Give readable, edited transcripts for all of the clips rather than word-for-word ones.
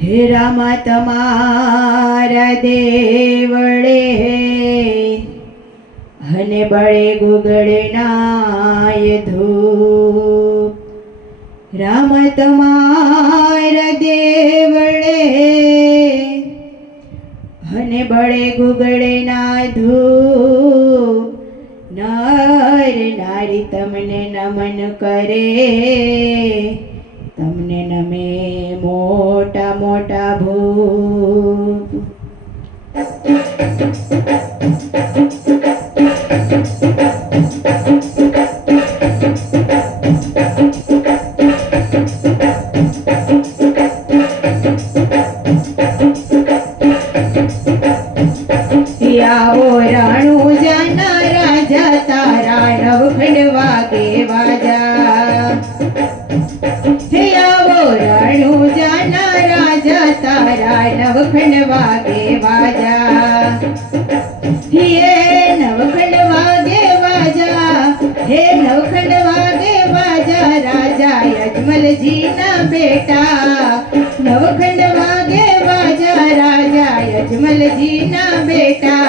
હે રામા તમારા દેવળે હને બળે ગુગળે નાય ધૂપ. રામ તમારા દેવળે હને બળે ગુગળે ના ધૂપ. નર નારી તમને નમન કરે, તમને નમે મોટા મોટા ભૂપ. આવો રાણું જાના રાજા તારા નવખંડ વાગે વાજા. હે આવો રાણું જાના રાજા તારા નવખંડ વાગે વાજા. હે નવખંડ વાગે વાજા, હે નવખંડ વાગે વાજા. રાજા યજમલજીના બેટા નવખંડ વાગે વાજા. રાજા યજમલજીના બેટા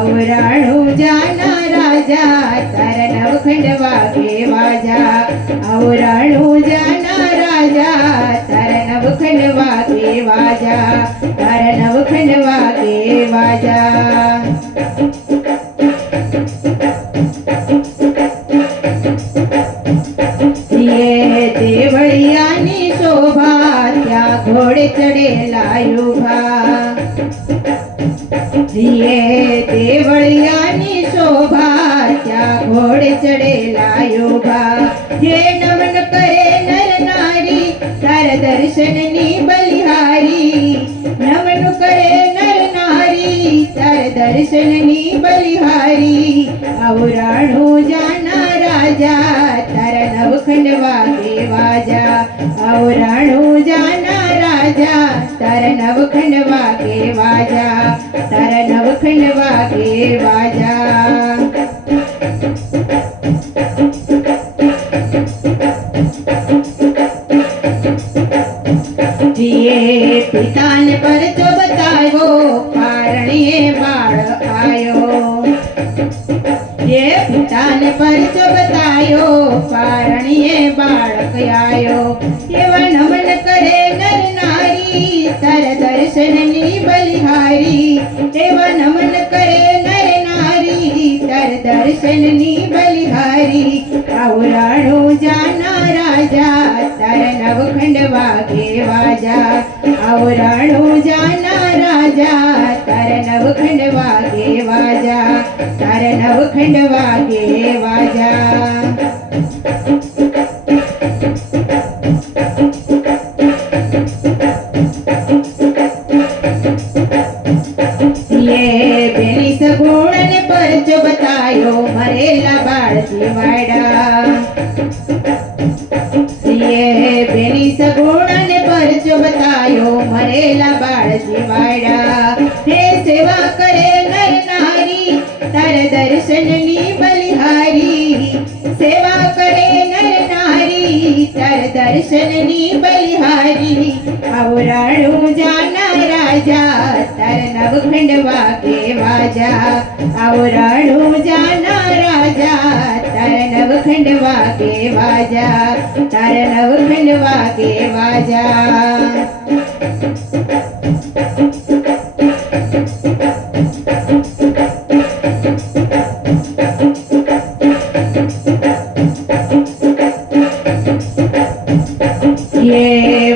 અવરાણું જાના રાજા તારા નવખંડ વાગે વાજા. અવરાણું જાના રાજા તારા નવખંડ વાગે વાજા. તારા નવખંડ વાગે વાજા. દેવળિયાની શોભા ત્યાં ઘોડે ચડેલા યુભા. દેવળિયાની શોભા ત્યાં ઘોડે ચડેલા યુભા. હે નમન કરે નર નારી તારા દર્શનની બલિહારી. નમન કરે નર નારી તારા દર્શનની બલિહારી. અવરાણું જાના રાજા તારા નવખંડ વાગે વાજા. અવરાણું જાના રાજા તારા નવખંડ વાગે વાજા. તારા નવખંડ વાગે વાજા. પિતાને પરચો બતાવ્યો પારણીએ બાળ આયો. પિતાને પરચો બતાયો પારણીએ બાળક આયો. એવા નમન કરે નર નારી તારા દર્શનની બલિહારી. એવા નમન કરે નર નારી તારા દર્શનની બલિહારી. અવરાણું જાના રાજા તારા નવખંડ વાગે વાજા. અવરાણું જાના રાજા તારા નવખંડ વાગે વાજા. તારા નવખંડ વાગે વાજા. બેની સગુણને પરચો બતાયો મરેલા બાળજી વાડા. બેની સગુણને પરચો બતાયો મરેલા બાળજી વાડા. હે સેવા કરે નર નારી તારા દર્શનની બલિહારી. સેવા કરે નર નારી તારા દર્શનની બલિહારી. અવરાણું જાના રાજા તારા નવખંડ વાગે વાજા. અવરાણું જાના રાજા તારા નવખંડ વાગે વાજા. તારા નવખંડ વાગે વાજા.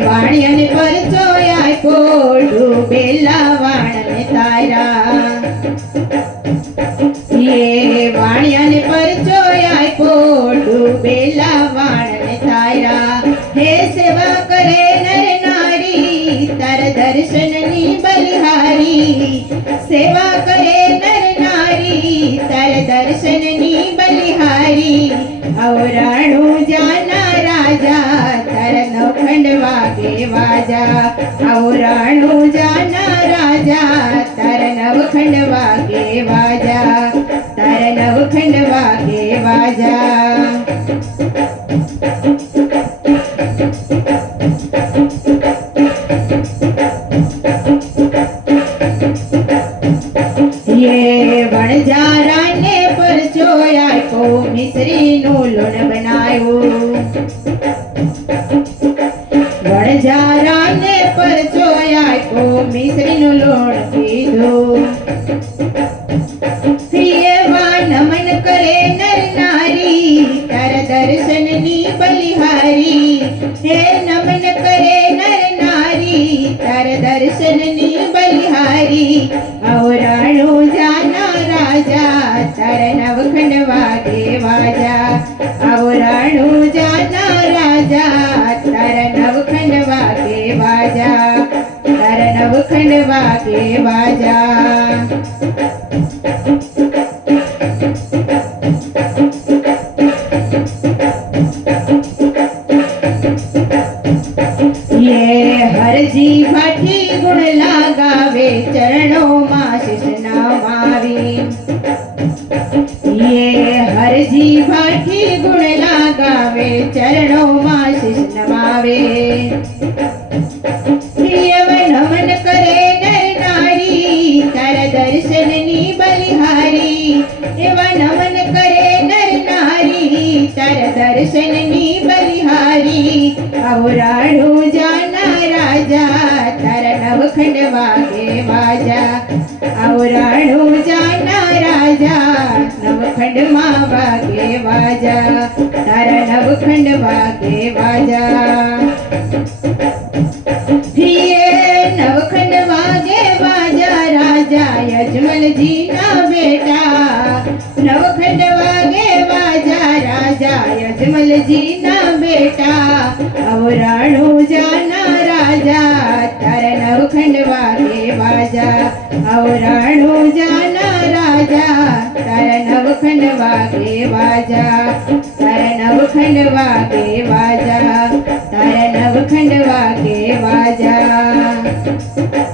વાણિયાને પરચો આપ્યો ડૂબેલા વાણને તારા. વાણિયાને પરચો આપ્યો ડૂબેલા વાણને તારા. હે સેવા કરે નર નારી તારા દર્શનની બલિહારી. સેવા કરે નર નારી તારા દર્શનની બલિહારી. અવરાણું જાના રાજા તારા નવખંડ વાગે વાજા. અવરાણું જાના રાજા તારા નવખંડ વાગે વાજા. તારા નવખંડ વાગે વાજા. વાગે વાજા ये हरजी भाटी गुण लगावे चरणों मां शिष नमावी ये हरजी भाटी गुण लगावे चरणों मां शिष नमावे प्रियव नमन करे नर नारी तर दर्शन नी बलिहारी एव नमन करे नर नारी तर दर्शन नी बलिहारी अवराणु जाना राजा तर नवखंड वागे वाजा अवराणु जाना राजा नवखंड मां वागे वाजा तर नवखंड वागे वाजा प्रिये नवखंड वागे वाजा राजा यजमल जी ना बेटा नवखंड वागे वाजा राजा यजमल जी ना बेटा अवराणु जाना राजा तर नवखंड वागे वाजा अवराणु जाना राजा तर नवखंड वागे वाजा तर नवखंड वागे वाजा